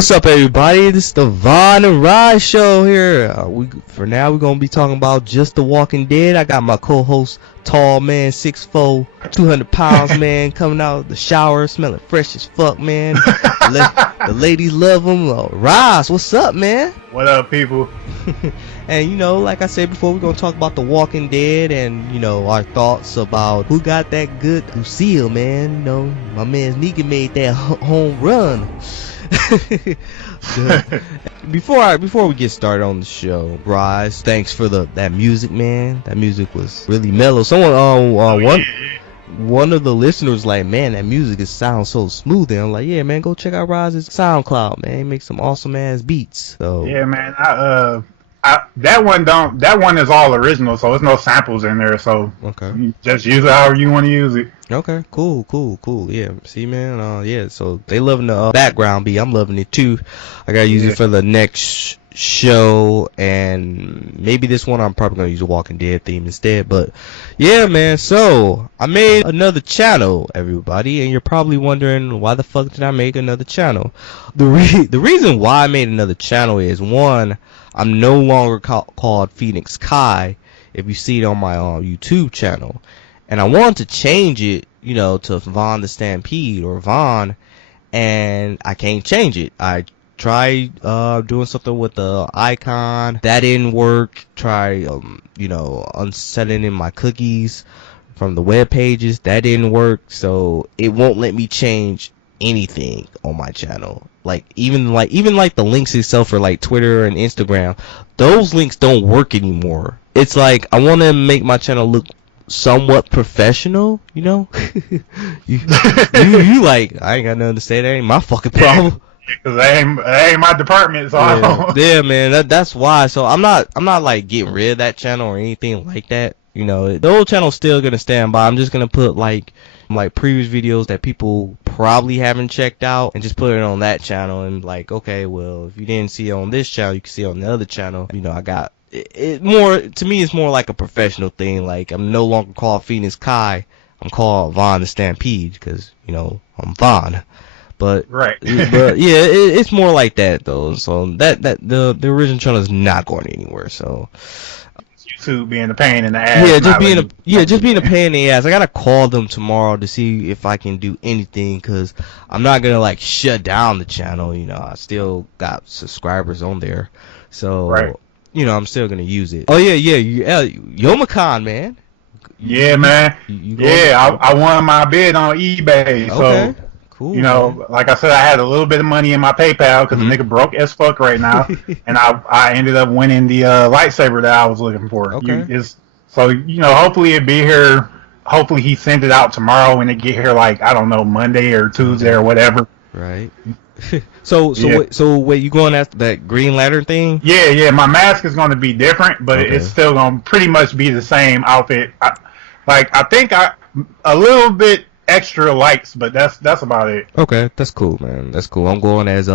What's up, everybody? This is the Vaughn and Rize show here. For now, we're gonna be talking about just The Walking Dead. I got my co-host, tall man, 6'4", 200 pounds, man, coming out of the shower, smelling fresh as fuck, man. The ladies love him. Rize, what's up, man? What up, people? And you know, like I said before, we're gonna talk about The Walking Dead and, you know, our thoughts about who got that good Lucille, man. You know, my man Negan made that home run. Before we get started on the show, Rize, thanks for that music, man. That music was really mellow. Someone one of the listeners was like, man, that music sounds so smooth. And I'm like, yeah, man, go check out Rize's SoundCloud, man. He makes some awesome ass beats. So yeah, man, that one is all original, so there's no samples in there. So okay, you just use it however you want to use it. Okay, cool. Yeah, see, man, yeah, so they loving the background beat. I'm loving it too. I gotta use it for the next show, and maybe this one I'm probably gonna use a Walking Dead theme instead. But yeah, man, so I made another channel, everybody, and you're probably wondering, why the fuck did I make another channel? The reason why I made another channel is, one, I'm no longer called Phoenix Kai, if you see it on my YouTube channel. And I wanted to change it, you know, to Vaughn the Stampede or Vaughn, and I can't change it. I tried doing something with the icon, that didn't work. Try you know, unsettling my cookies from the web pages, that didn't work. So it won't let me change anything on my channel. Like even the links itself for like Twitter and Instagram, those links don't work anymore. It's like I want to make my channel look somewhat professional, you know. you like, I ain't got nothing to say. That ain't my fucking problem. Cause that ain't my department. So yeah, man, that's why. So I'm not like getting rid of that channel or anything like that. You know, the old channel's still gonna stand by. I'm just gonna put like previous videos that people probably haven't checked out and just put it on that channel. And like, okay, well, if you didn't see it on this channel, you can see it on the other channel. You know, I got it more, to me, it's more like a professional thing. Like, I'm no longer called Phoenix Kai, I'm called Vaughn the Stampede, because, you know, I'm Vaughn. But right. But yeah, it's more like that though. So that the original channel is not going anywhere. So YouTube being a pain in the ass. Just being a pain in the ass. I gotta call them tomorrow to see if I can do anything, because I'm not gonna like shut down the channel. You know, I still got subscribers on there. So right. You know, I'm still gonna use it. Oh yeah, Yomacon, man. Yeah, man. I won my bid on eBay. Okay. So cool, you know, man. Like I said, I had a little bit of money in my PayPal because the nigga broke as fuck right now, and I ended up winning the lightsaber that I was looking for. Okay. So you know, hopefully it'll be here. Hopefully he sent it out tomorrow when it get here, like, I don't know, Monday or Tuesday or whatever. Right. So wait, you going after that Green Lantern thing? Yeah. My mask is going to be different, but it's still going to pretty much be the same outfit. I think a little bit extra lights, but that's about it. Okay, that's cool, man. That's cool. I'm going as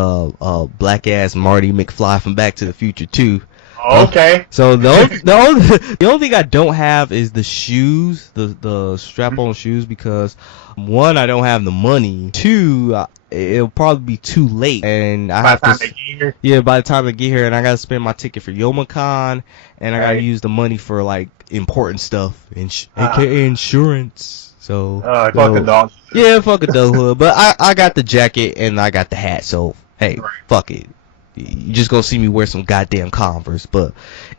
black ass Marty McFly from Back to the Future 2. Okay. So the only thing I don't have is the shoes, the strap-on shoes, because one, I don't have the money. Two, it'll probably be too late, and I have to. Yeah, by the time I get here, and I gotta spend my ticket for Yomacon, and I gotta use the money for like important stuff, aka insurance. So fuck a dog. Yeah, fuck a dog hood. But I got the jacket and I got the hat, so hey, fuck it. You just gonna see me wear some goddamn Converse. But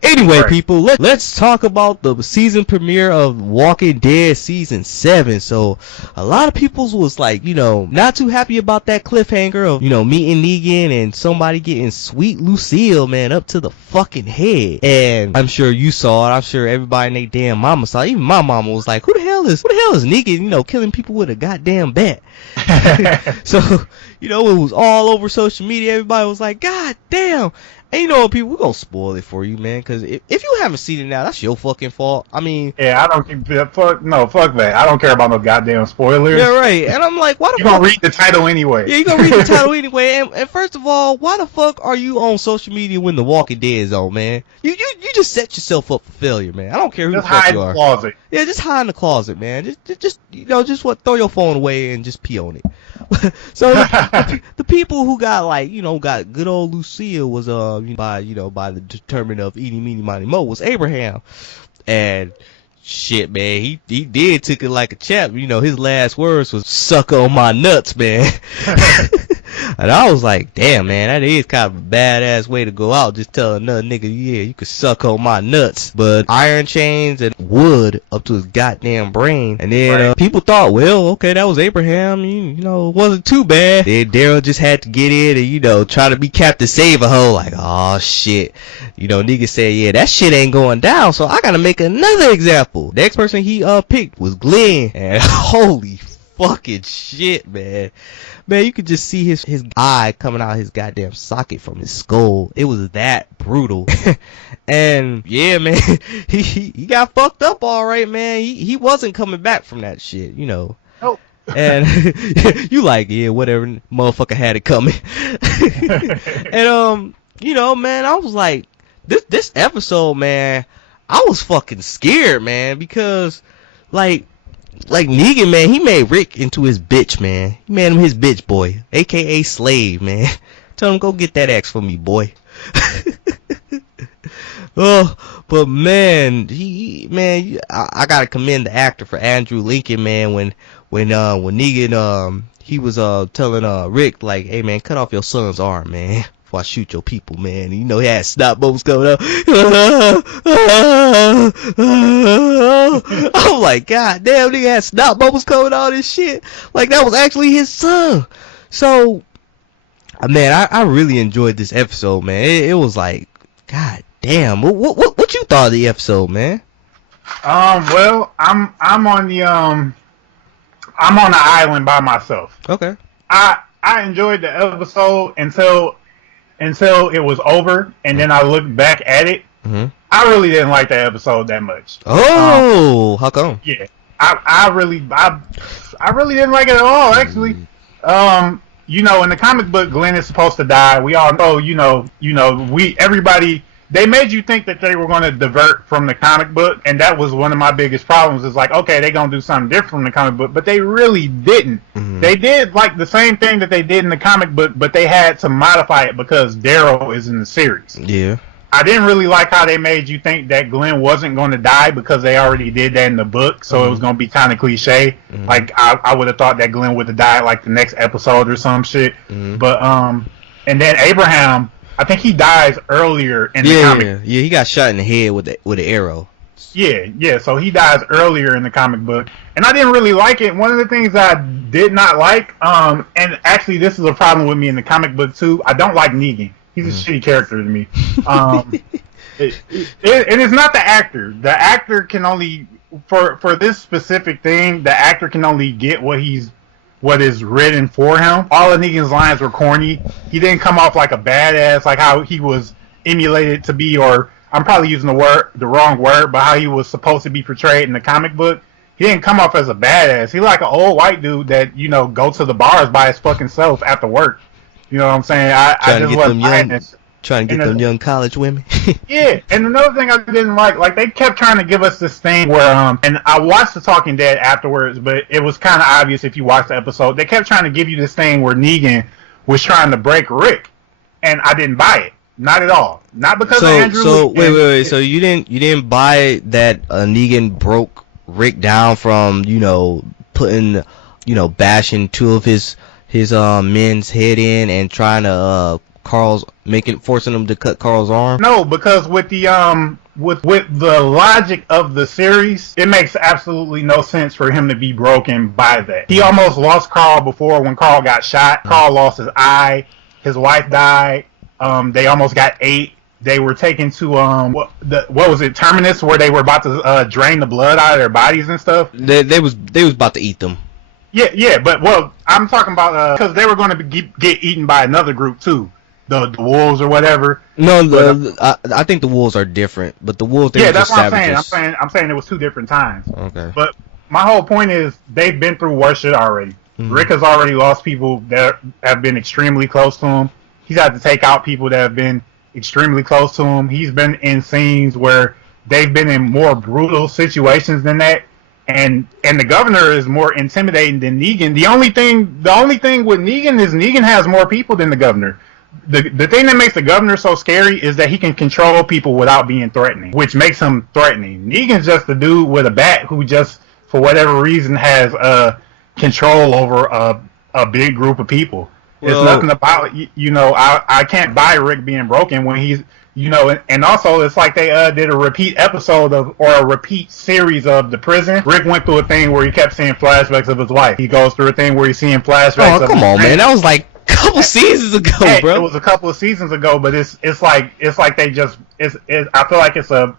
anyway, people, let's talk about the season premiere of Walking Dead season 7. So a lot of people was like, you know, not too happy about that cliffhanger of, you know, meeting Negan and somebody getting sweet Lucille, man, up to the fucking head. And I'm sure you saw it. I'm sure everybody in their damn mama saw it. Even my mama was like, who the hell is Negan, you know, killing people with a goddamn bat? So, you know, it was all over social media. Everybody was like, God damn. And you know what, people, we're gonna spoil it for you, man, because if you haven't seen it now, that's your fucking fault. I mean, yeah, I don't fuck that. I don't care about no goddamn spoilers. Yeah, right. And I'm like, why the fuck? You gonna read the title anyway. Yeah, you gonna read the title anyway. And first of all, why the fuck are you on social media when The Walking Dead is on, man? You just set yourself up for failure, man. I don't care who the fuck you are. Just hide in the closet. Yeah, just hide in the closet, man. Just you know, just throw your phone away and just pee on it. So the people who got like, got good old Lucille was by the determinant of eeny meeny miny mo was Abraham. And shit, man, he did took it like a champ. His last words was "suck on my nuts," man. And I was like, damn, man, that is kind of a badass way to go out. Just tell another nigga, yeah, you could suck on my nuts. But iron chains and wood up to his goddamn brain. And then people thought, well, okay, that was Abraham. It wasn't too bad. Then Daryl just had to get in and, try to be Captain Save-A-Ho. Like, oh, shit. Nigga said, yeah, that shit ain't going down. So I got to make another example. The next person he picked was Glenn. And holy fucking shit, man. Man, you could just see his eye coming out of his goddamn socket from his skull. It was that brutal. And yeah, man, he got fucked up all right, man. He wasn't coming back from that shit, Nope. And you like, yeah, whatever, motherfucker had it coming. And man, I was like, this episode, man, I was fucking scared, man, because like Negan, man, he made Rick into his bitch, man. He made him his bitch boy, aka slave, man. Tell him, go get that axe for me, boy. Oh, but man, I gotta commend the actor for Andrew Lincoln, man. When Negan he was telling Rick, like, hey man, cut off your son's arm, man, before I shoot your people, man. He had snot bubbles coming up. I'm like, god damn, nigga had snot bubbles coming out and shit. Like, that was actually his son. So, man, I really enjoyed this episode, man. It was like, god damn. What you thought of the episode, man? Well, I'm on the island by myself. Okay. I enjoyed the episode until it was over, and then I looked back at it. Mm-hmm. I really didn't like that episode that much. Oh, how come? Yeah, I really didn't like it at all, actually. In the comic book, Glenn is supposed to die. We all know, everybody, they made you think that they were going to divert from the comic book, and that was one of my biggest problems. Is like, okay, they're going to do something different from the comic book, but they really didn't. Mm-hmm. They did like the same thing that they did in the comic book, but they had to modify it because Daryl is in the series. Yeah. I didn't really like how they made you think that Glenn wasn't going to die because they already did that in the book, so it was going to be kind of cliche. Mm-hmm. Like, I would have thought that Glenn would have died like the next episode or some shit. Mm-hmm. But and then Abraham, I think he dies earlier in the comic. Yeah, he got shot in the head with an arrow. Yeah, so he dies earlier in the comic book, and I didn't really like it. One of the things I did not like, and actually this is a problem with me in the comic book too, I don't like Negan. He's a shitty character to me. It is not the actor. The actor can only, for this specific thing, the actor can only get what is written for him. All of Negan's lines were corny. He didn't come off like a badass, like how he was emulated to be, or I'm probably using the wrong word, but how he was supposed to be portrayed in the comic book. He didn't come off as a badass. He like an old white dude that, go to the bars by his fucking self after work. You know what I'm saying? I just wasn't buying this. Trying to get them young college women. Yeah, and another thing I didn't like they kept trying to give us this thing where, and I watched The Talking Dead afterwards, but it was kind of obvious if you watched the episode. They kept trying to give you this thing where Negan was trying to break Rick, and I didn't buy it. Not at all. Not because of Andrew. So wait. So you didn't buy that Negan broke Rick down from putting bashing two of his men's head in and trying to forcing them to cut Carl's arm? No, because with the with the logic of the series, it makes absolutely no sense for him to be broken by that. He almost lost Carl before when Carl got shot. Carl lost his eye. His wife died. They almost got ate. They were taken to what was it, Terminus, where they were about to drain the blood out of their bodies and stuff. They was about to eat them. Yeah, but I'm talking about because they were going to get eaten by another group too, the wolves or whatever. No, I think the wolves are different, but the wolves. Yeah, that's what I'm saying. I'm saying it was two different times. Okay. But my whole point is they've been through worse shit already. Mm-hmm. Rick has already lost people that have been extremely close to him. He's had to take out people that have been extremely close to him. He's been in scenes where they've been in more brutal situations than that. and the governor is more intimidating than Negan. The only thing with Negan is Negan has more people than the governor. The thing that makes the governor so scary is that he can control people without being threatening, which makes him threatening. Negan's just a dude with a bat who just, for whatever reason, has control over a big group of people. Well, it's nothing about, I can't buy Rick being broken when he's, and also it's like they did a repeat episode or a repeat series of The Prison. Rick went through a thing where he kept seeing flashbacks of his wife. He goes through a thing where he's seeing flashbacks of his friend. Man, that was like a couple seasons ago, bro. It was a couple of seasons ago, but it's like they just, I feel like it's a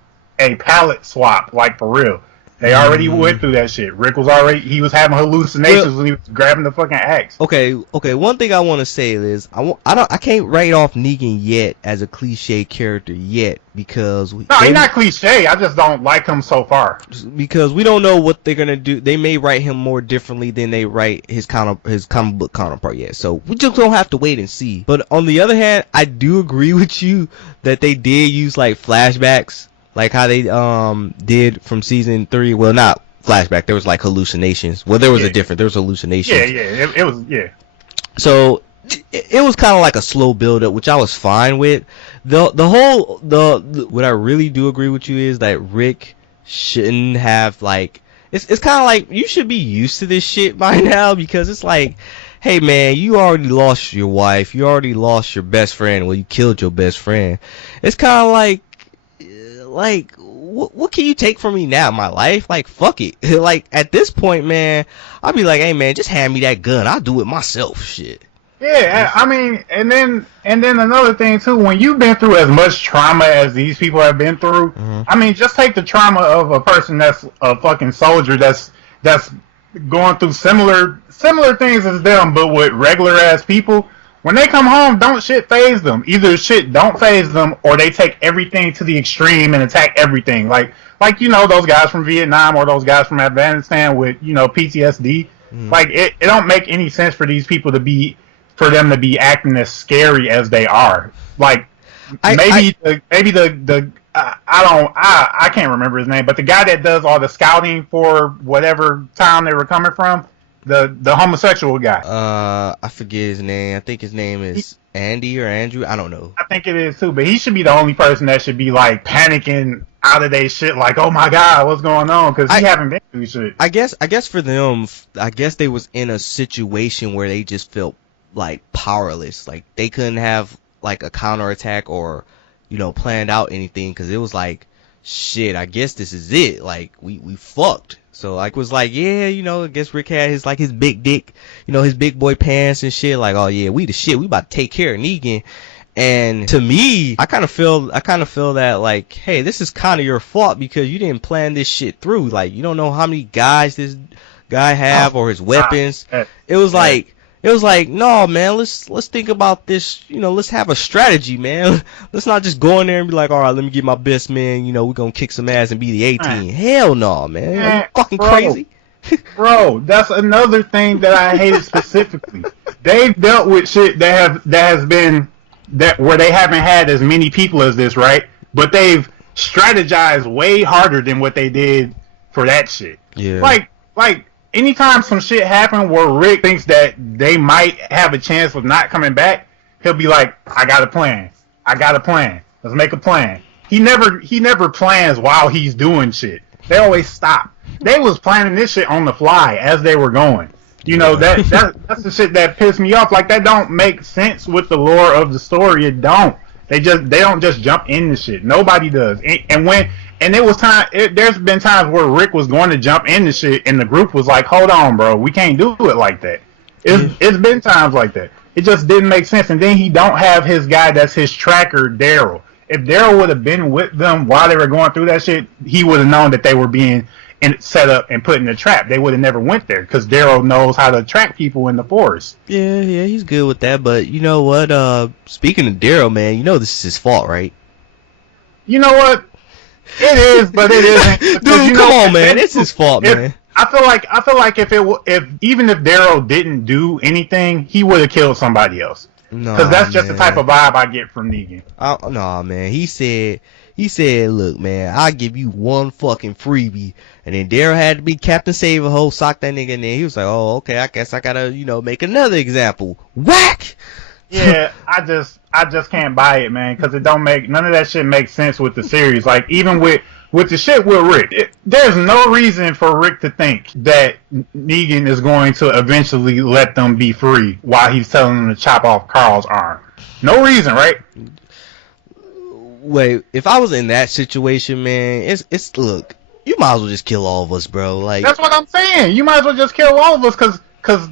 palette swap, like for real. They already went through that shit. Rick was he was having hallucinations when he was grabbing the fucking axe. Okay. One thing I want to say is I can't write off Negan yet as a cliche character yet because he's not cliche. I just don't like him so far because we don't know what they're gonna do. They may write him more differently than they write his comic book counterpart yet. So we just don't have to wait and see. But on the other hand, I do agree with you that they did use like flashbacks. Like how they did from season 3. Well, not flashback. There was like hallucinations. Well, there was there was hallucinations. It was. So it was kind of like a slow build up, which I was fine with. What I really do agree with you is that Rick shouldn't have like. It's kind of like you should be used to this shit by now because it's like, hey man, you already lost your wife. You already lost your best friend. Well, you killed your best friend. It's kind of like what can you take from me now? My life? Like, fuck it. Like, at this point, man, I'll be like, hey man, just hand me that gun. I'll do it myself. Shit. Yeah, I mean, and then another thing too, when you've been through as much trauma as these people have been through, I mean, just take the trauma of a person that's a fucking soldier that's going through similar things as them, but with regular ass people. When they come home, don't shit phase them. Either shit don't phase them, or they take everything to the extreme and attack everything. Like those guys from Vietnam or those guys from Afghanistan with PTSD. Like it don't make any sense for these people to be acting as scary as they are. Like I can't remember his name, but the guy that does all the scouting for whatever town they were coming from. The homosexual guy. I forget his name. I think his name is Andy or Andrew. I don't know. I think it is too, but he should be the only person that should be like panicking out of their shit, like, oh my god, what's going on? Because he haven't been through shit. I guess for them, they was in a situation where they just felt like powerless, like they couldn't have like a counterattack or planned out anything because it was like, shit, I guess this is it. Like we fucked. So like was like, yeah, I guess Rick had his big dick, his big boy pants and shit. Like, oh yeah, we the shit. We about to take care of Negan. And to me, I kind of feel that like, hey, this is kind of your fault because you didn't plan this shit through. Like, you don't know how many guys this guy have or his weapons. It was like, no, man, let's think about this. Let's have a strategy, man. Let's not just go in there and be like, all right, let me get my best man. We're gonna kick some ass and be the 18. Hell no, man. Are you fucking crazy? Bro, that's another thing that I hated specifically. They've dealt with shit that has been where they haven't had as many people as this, right? But they've strategized way harder than what they did for that shit. Yeah. Like. Anytime some shit happens where Rick thinks that they might have a chance of not coming back, he'll be like, I got a plan. Let's make a plan. He never plans while he's doing shit. They always stop. They was planning this shit on the fly as they were going. That's the shit that pissed me off. Like, that don't make sense with the lore of the story. It don't. They don't just jump into shit. Nobody does. And it was time. There's been times where Rick was going to jump into shit, and the group was like, "Hold on, bro, we can't do it like that." It's been times like that. It just didn't make sense. And then he don't have his guy that's his tracker, Daryl. If Daryl would have been with them while they were going through that shit, he would have known that they were being set up and put in a trap. They would have never went there because Daryl knows how to track people in the forest. Yeah, he's good with that. But you know what? Speaking of Daryl, man, this is his fault, right? You know what? It is, but it isn't. Dude, come on, man. It's his fault, man. I feel like if even if Daryl didn't do anything, he would have killed somebody else. Because that's just the type of vibe I get from Negan. No, man. He said He said, look, man, I'll give you one fucking freebie. And then Daryl had to be Captain Save-A-Ho, sock that nigga in there. He was like, oh, okay, I guess I gotta, make another example. Whack! Yeah, I just can't buy it, man, because it don't make, none of that shit makes sense with the series. Like, even with the shit with Rick, there's no reason for Rick to think that Negan is going to eventually let them be free while he's telling them to chop off Carl's arm. No reason, right? Wait, if I was in that situation, man, it's look, you might as well just kill all of us, bro. Like, that's what I'm saying. You might as well just kill all of us, because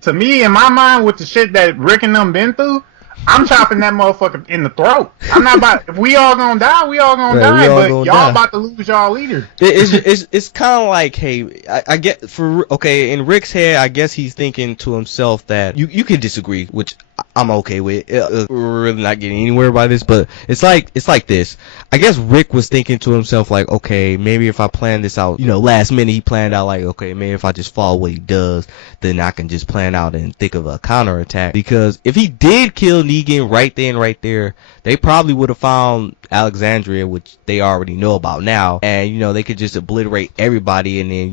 to me, in my mind, with the shit that Rick and them been through, I'm chopping that motherfucker in the throat. I'm not about. If we all gonna die, we all gonna die. But y'all about to lose y'all leader. It's kind of like, hey, I get in Rick's head, I guess he's thinking to himself that you can disagree, which I'm okay with. We're really not getting anywhere by this, but it's like this. I guess Rick was thinking to himself like, okay, maybe if I plan this out, last minute he planned out like, okay, maybe if I just follow what he does, then I can just plan out and think of a counterattack. Because if he did kill Negan right then, right there, they probably would have found Alexandria, which they already know about now, and they could just obliterate everybody, and then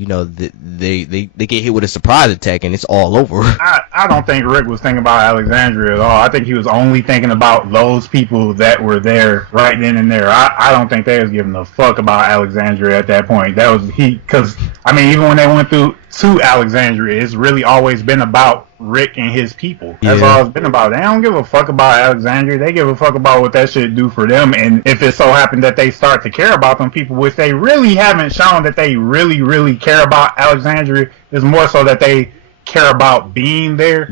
they get hit with a surprise attack, and it's all over. I don't think Rick was thinking about Alexandria at all. I think he was only thinking about those people that were there right then and there. I don't think they was giving a fuck about Alexandria at that point. That was because even when they went through to Alexandria, it's really always been about Rick and his people. That's all it's been about. They don't give a fuck about Alexandria. They give a fuck about what that shit do for them. And if it so happened that they start to care about them people, which they really haven't shown that they really, really care about Alexandria, is more so that they care about being there.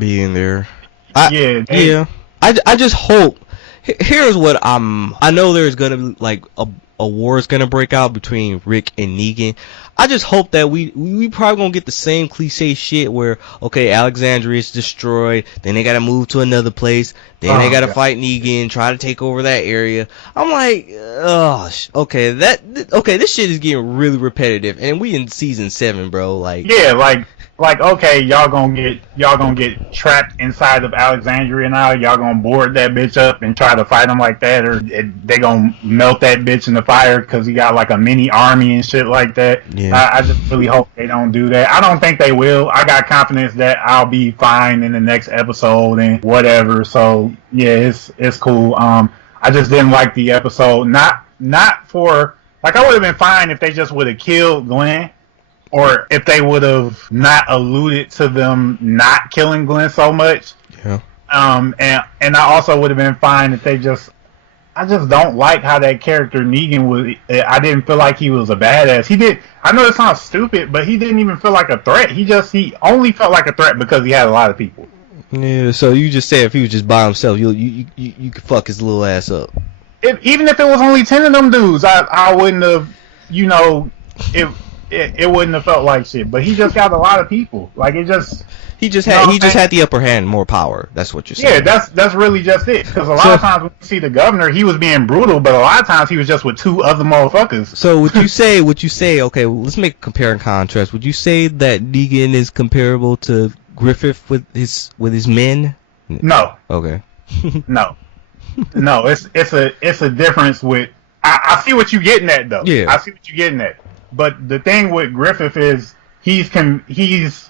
I just hope. Here's what I know there's gonna be like a war is gonna break out between Rick and Negan. I just hope that we probably gonna get the same cliche shit where, okay, Alexandria is destroyed, then they gotta move to another place, then they gotta fight Negan, try to take over that area. I'm like, okay, this shit is getting really repetitive, and we in season 7, bro. Like, yeah, like okay, y'all gonna get trapped inside of Alexandria now. Y'all gonna board that bitch up and try to fight him like that, or they gonna melt that bitch in the fire because he got like a mini army and shit like that. Yeah. I just really hope they don't do that. I don't think they will. I got confidence that I'll be fine in the next episode and whatever. So yeah, it's cool. I just didn't like the episode. Not for like, I would have been fine if they just would have killed Glenn. Or if they would have not alluded to them not killing Glenn so much. Yeah. And I also would have been fine if they just... I just don't like how that character Negan was... I didn't feel like he was a badass. I know it sounds stupid, but he didn't even feel like a threat. He only felt like a threat because he had a lot of people. Yeah, so you just say if he was just by himself, you could fuck his little ass up. Even if it was only 10 of them dudes, I wouldn't have... It wouldn't have felt like shit, but he just got a lot of people. Like, it just... He just had the upper hand, more power. That's what you're saying. Yeah, that's really just it. Because a lot of times when you see the governor, he was being brutal, but a lot of times he was just with 2 other motherfuckers. So would you say, okay, well, let's make a compare and contrast. Would you say that Negan is comparable to Griffith with his men? No. Okay. No. It's a difference with... I see what you're getting at, though. Yeah. I see what you're getting at. But the thing with Griffith is he's such.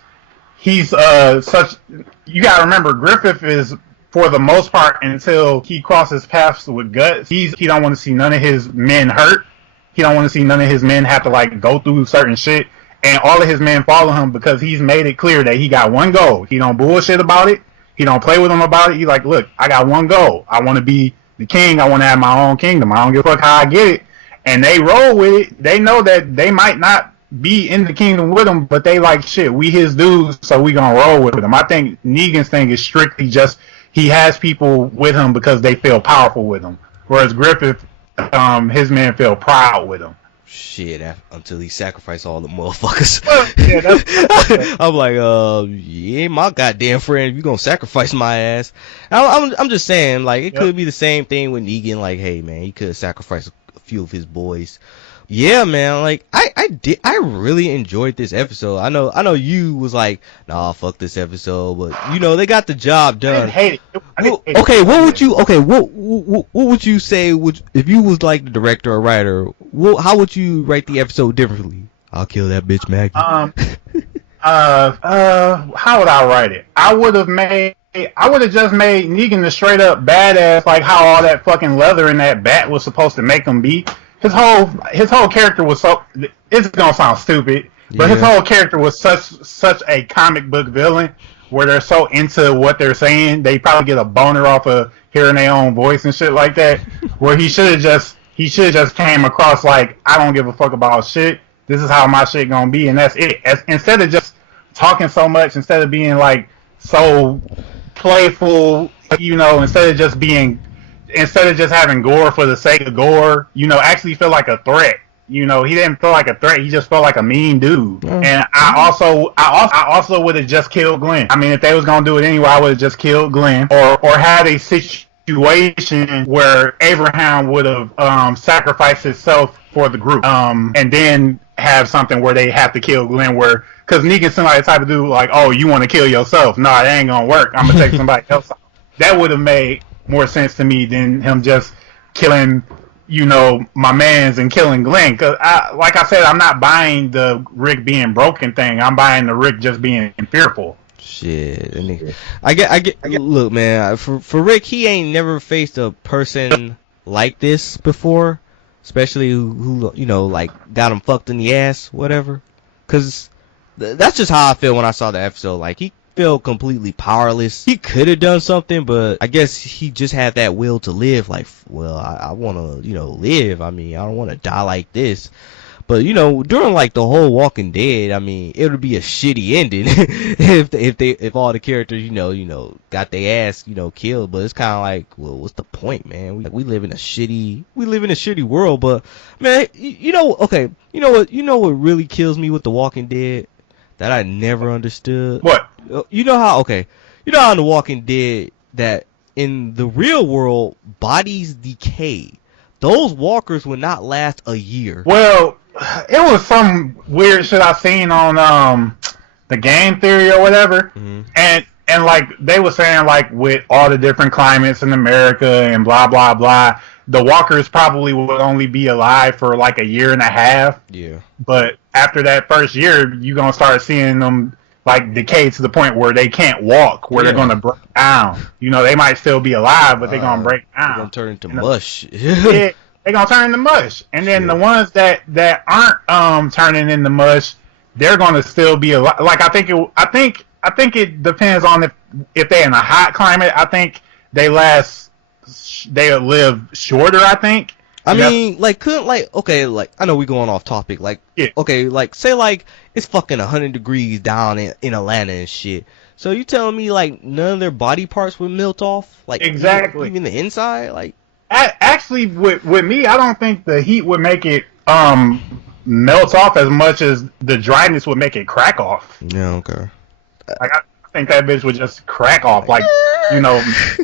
You gotta remember, Griffith is, for the most part, until he crosses paths with Guts, he don't want to see none of his men hurt. He don't want to see none of his men have to like go through certain shit. And all of his men follow him because he's made it clear that he got one goal. He don't bullshit about it. He don't play with them about it. He's like, look, I got one goal. I want to be the king. I want to have my own kingdom. I don't give a fuck how I get it. And they roll with it. They know that they might not be in the kingdom with him, but they like, shit, we his dudes, so we gonna roll with him. I think Negan's thing is strictly just he has people with him because they feel powerful with him. Whereas Griffith, his men feel proud with him. Shit, until he sacrificed all the motherfuckers. Yeah, that's I'm like, you ain't my goddamn friend. You gonna sacrifice my ass? I'm just saying, like, it could be the same thing with Negan. Like, hey man, he could sacrifice a few of his boys, Yeah, man. Like I really enjoyed this episode. I know you was like, nah, fuck this episode, but you know they got the job I done. didn't hate it. I didn't hate Okay, it. what would you? Okay, what would you say? If you was like the director or writer, how would you write the episode differently? I'll kill that bitch Maggie. How would I write it? I would have just made Negan the straight up badass, like how all that fucking leather in that bat was supposed to make him be. His whole character was so. It's gonna sound stupid, but his whole character was such a comic book villain, where they're so into what they're saying, they probably get a boner off of hearing their own voice and shit like that. Where he should have just came across like, I don't give a fuck about shit. This is how my shit gonna be, and that's it. Instead of just talking so much, instead of being like so playful, you know, instead of just having gore for the sake of gore, you know, actually feel like a threat. You know, he didn't feel like a threat. He just felt like a mean dude. And I also would have just killed Glenn. I mean, if they was gonna do it anyway, I would have just killed Glenn, or had a situation where Abraham would have sacrificed himself for the group, and then have something where they have to kill Glenn, because Negan's somebody type of dude like, oh, you want to kill yourself? Nah, it ain't gonna work. I'm gonna take somebody else. That would have made more sense to me than him just killing, you know, my mans and killing Glenn. Because like I said, I'm not buying the Rick being broken thing. I'm buying the Rick just being fearful. Shit, I get. Look, man, for Rick, he ain't never faced a person like this before, especially who you know, like got him fucked in the ass, whatever. Cause that's just how I feel when I saw the episode. Like he felt completely powerless. He could have done something, but I guess he just had that will to live. Like, well, I want to, you know, live. I mean, I don't want to die like this. But you know, during like the whole Walking Dead, I mean, it would be a shitty ending if all the characters, you know, got their ass, you know, killed. But it's kind of like, well, what's the point, man? We live in a shitty world. But man, you know, okay, you know what really kills me with the Walking Dead that I never understood. What? You know how in the Walking Dead that in the real world bodies decay. Those walkers would not last a year. Well, it was some weird shit I seen on the Game Theory or whatever, and like they were saying, like with all the different climates in America and blah blah blah, the walkers probably would only be alive for like a year and a half. Yeah. But after that first year, you're gonna start seeing them like decay to the point where they can't walk, where they're gonna break down. You know, they might still be alive, but they're gonna break down. They're gonna turn into mush. Yeah, they're gonna turn into mush. And then the ones that aren't turning into mush, they're gonna still be alive. Like I think it depends on if they're in a hot climate. I think they'll live shorter. I think. I mean, like, couldn't, like, okay, like, I know we going off topic, like, okay, like, say, like, it's fucking 100 degrees down in Atlanta and shit. So you telling me, like, none of their body parts would melt off? Like, exactly. Even the inside? Like, actually, with me, I don't think the heat would make it, melt off as much as the dryness would make it crack off. Yeah, okay. Like, I think that bitch would just crack off, like, you know,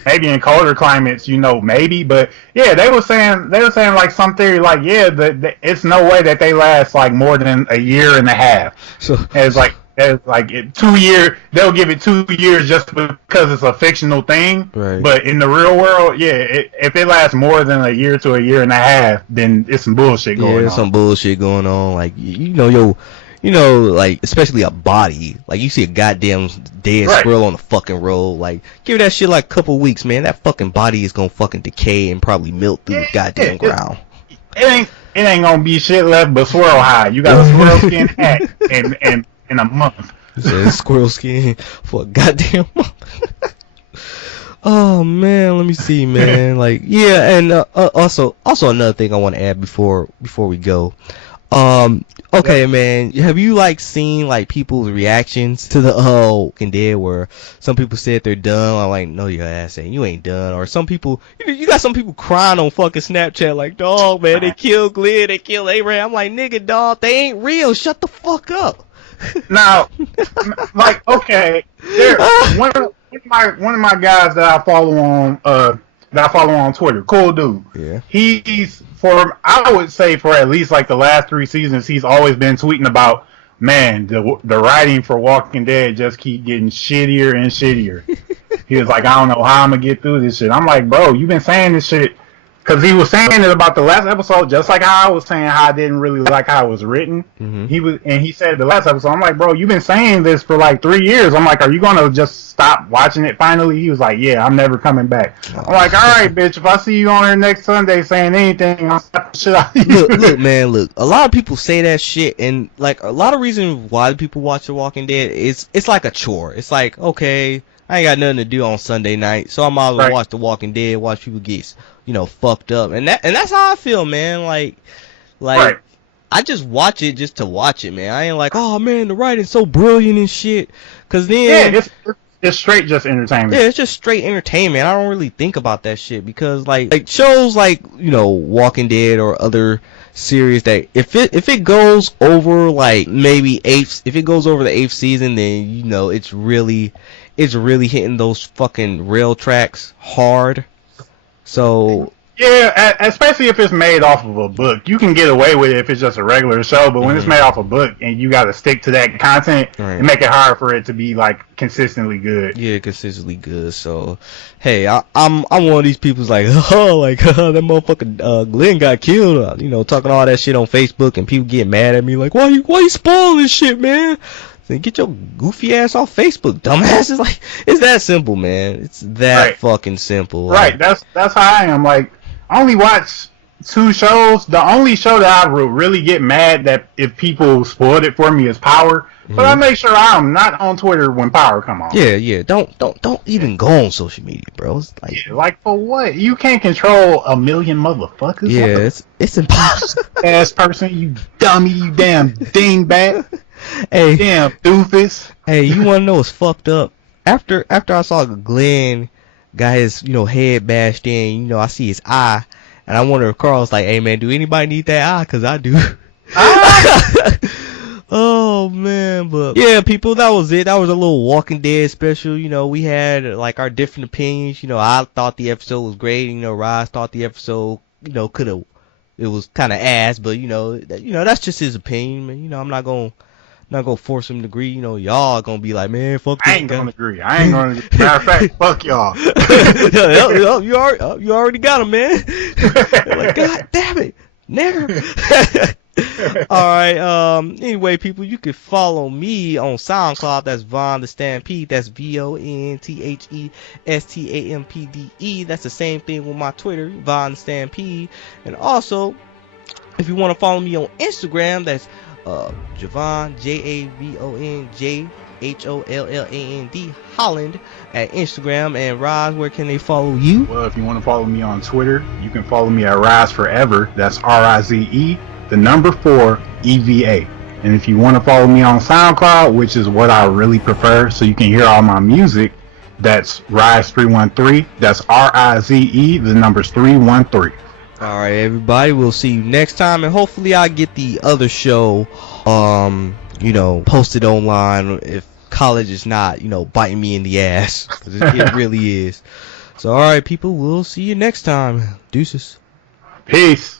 maybe in colder climates, you know, maybe, but yeah, they were saying like some theory, like, yeah, it's no way that they last like more than a year and a half. So it's like 2 years, they'll give it 2 years just because it's a fictional thing. Right. But in the real world, yeah, if it lasts more than a year to a year and a half, then it's some bullshit going on. Yeah, there's some bullshit going on. Like, you know, like, especially a body. Like, you see a goddamn dead squirrel on the fucking road. Like, give that shit like a couple weeks, man. That fucking body is gonna fucking decay and probably melt through the goddamn ground. It ain't gonna be shit left but squirrel hide. You got a squirrel skin hat in a month. Squirrel skin for a goddamn month. Oh man, let me see, man. Like, yeah, and also another thing I want to add before we go. Okay, man, have you like seen like people's reactions to the Walking Dead, where some people said they're done? I'm like, no, your ass ain't. You ain't done. Or some people, you got some people crying on fucking Snapchat like, dog, man, they killed Glenn, they killed Abraham. I'm like, nigga, dog, they ain't real. Shut the fuck up. Now, like, okay, one of my guys that I follow on that I follow on Twitter. Cool dude. Yeah. I would say for at least like the last 3 seasons, he's always been tweeting about, man, the writing for Walking Dead just keep getting shittier and shittier. He was like, I don't know how I'm gonna get through this shit. I'm like, bro, you've been saying this shit. Because he was saying it about the last episode, just like how I was saying how I didn't really like how it was written. Mm-hmm. He said the last episode, I'm like, bro, you've been saying this for like 3 years. I'm like, are you gonna just stop watching it finally? He was like, yeah, I'm never coming back. I'm like, all right, bitch, if I see you on here next Sunday saying anything, I'll slap the shit out of you. Look, man, look. A lot of people say that shit, and like a lot of reasons why people watch The Walking Dead is it's like a chore. It's like, okay, I ain't got nothing to do on Sunday night, so I might as well watch The Walking Dead, watch people get, fucked up, and that's how I feel, man. Like Right. I just watch it just to watch it, man. I ain't like, oh man, the writing's so brilliant and shit. Cause then it's straight just entertainment. Yeah, it's just straight entertainment. I don't really think about that shit because like shows like Walking Dead or other series that if it goes over like maybe if it goes over the 8th season, then it's really hitting those fucking rail tracks hard. So yeah, especially if it's made off of a book. You can get away with it if it's just a regular show, but when it's made off a book and you got to stick to that content, it make it hard for it to be like consistently good. Yeah, consistently good. So, hey, I'm one of these people's like, that motherfucker Glenn got killed. Talking all that shit on Facebook, and people get mad at me like, why you spoiling this shit, man? Get your goofy ass off Facebook, dumbass. It's that simple, man. It's that fucking simple. Right. That's how I am. Like, I only watch 2 shows. The only show that I would really get mad that if people spoiled it for me is Power. But I make sure I'm not on Twitter when Power come on. Yeah. Don't even go on social media, bro. It's like for what? You can't control a million motherfuckers. Yeah, it's impossible. Ass person, you dummy, you damn dingbat. Hey, damn doofus. Hey, you wanna know what's fucked up? After I saw Glenn got his head bashed in, I see his eye, and I wonder if Carl's like, hey man, do anybody need that eye? Cause I do. Oh man, but yeah, people, that was it. That was a little Walking Dead special. We had like our different opinions. I thought the episode was great. Rize thought the episode, it was kind of ass, but that's just his opinion. I'm not gonna force him to agree. Y'all gonna be like, man, fuck this guy. I ain't gonna agree. Matter of fact, fuck y'all. You already got him, man. Like, God damn it, never. Alright, anyway, people, you can follow me on SoundCloud. That's Von the Stampede. That's VONTHESTAMPDE. That's the same thing with my Twitter, Von the Stampede. And also, if you want to follow me on Instagram, that's Javon, JAVON, Holland at Instagram. And Rize, where can they follow you? Well, if you want to follow me on Twitter, you can follow me at Rize Forever. That's RIZE, the number 4 EVA. And if you want to follow me on SoundCloud, which is what I really prefer, so you can hear all my music, that's Rize313. That's RIZE, the numbers 313. Alright, everybody, we'll see you next time, and hopefully I'll get the other show posted online if college is not biting me in the ass, 'cause it really is. So alright, people, we'll see you next time. Deuces. Peace.